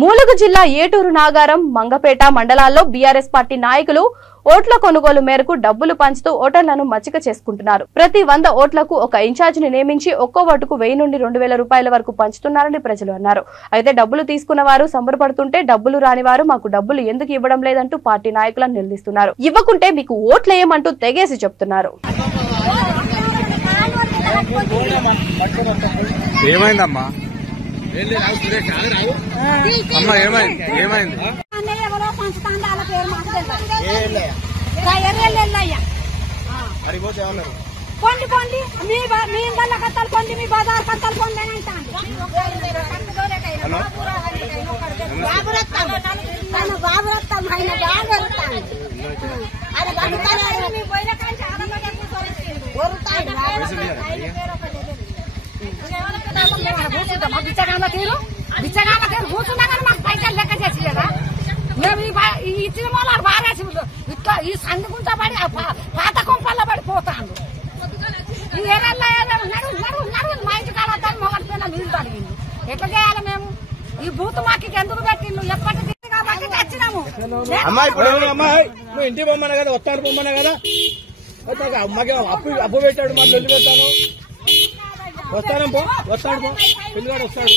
ములుగు జిల్లా ఏటూరు నాగారం మంగపేట మండలాల్లో BRS party నాయకులు ఓట్ల కొనుగోలు మేరకు డబ్బులు పంచుతూ ఓటర్లను మచ్చిక చేసుకుంటున్నారు. ప్రతి 100 ఓట్లకు ఒక ఇన్ఛార్జిని నియమించి ఒక్కో ఓటుకు 1000 నుండి 2000 రూపాయల వరకు పంచుతున్నారని ప్రజలు అన్నారు. అయితే డబ్బులు తీసుకున్న వారు సంబరపడుతుంటే డబ్బులు రాని వారు మాకు డబ్బులు ఎందుకు ఇవ్వడం లేదంటూ పార్టీ నాయకులను నిలదీస్తున్నారు. ఇవ్వకుంటే మీకు ఓట్లేయమంటూ తెగేసి చెప్తున్నారు. ఏమైందమ్మా? అమ్మా ఏమైంది? పొండి పొండి మీ వల్ల కట్టాలి పొండి మీ బజార్ కట్టాలి పొండి అని అంటాను. బాబురత్తం ఆయన బాబురత్తాను బిచ్చగామ తీరు కూర్చున్నా కానీ మాకు పైసలు లెక్క చేసి కదా మేము ఇచ్చిన మూలాలు బారేసి ఇట్లా ఈ సందుకుంటా పడి పాత కొంపల్లో పడిపోతాను. ఈ ఏరల్లో మా ఇంటి కాలతో మొగటి పిల్ల నీళ్ళు తడిగింది. ఎట్లా చేయాలి మేము? ఈ బూత్ మాకి ఎందుకు పెట్టిండు? ఎప్పటికీ కాబట్టి తెచ్చినాము. అమ్మా ఇప్పుడు నువ్వు ఇంటికి పొమ్మన్నా కదా, వస్తాను పొమ్మన్నా కదా, అమ్మకి అప్పు పెట్టాడు, మా లొల్లి పెట్టాను. వస్తాను పో, పిల్లగాడు వస్తాడు.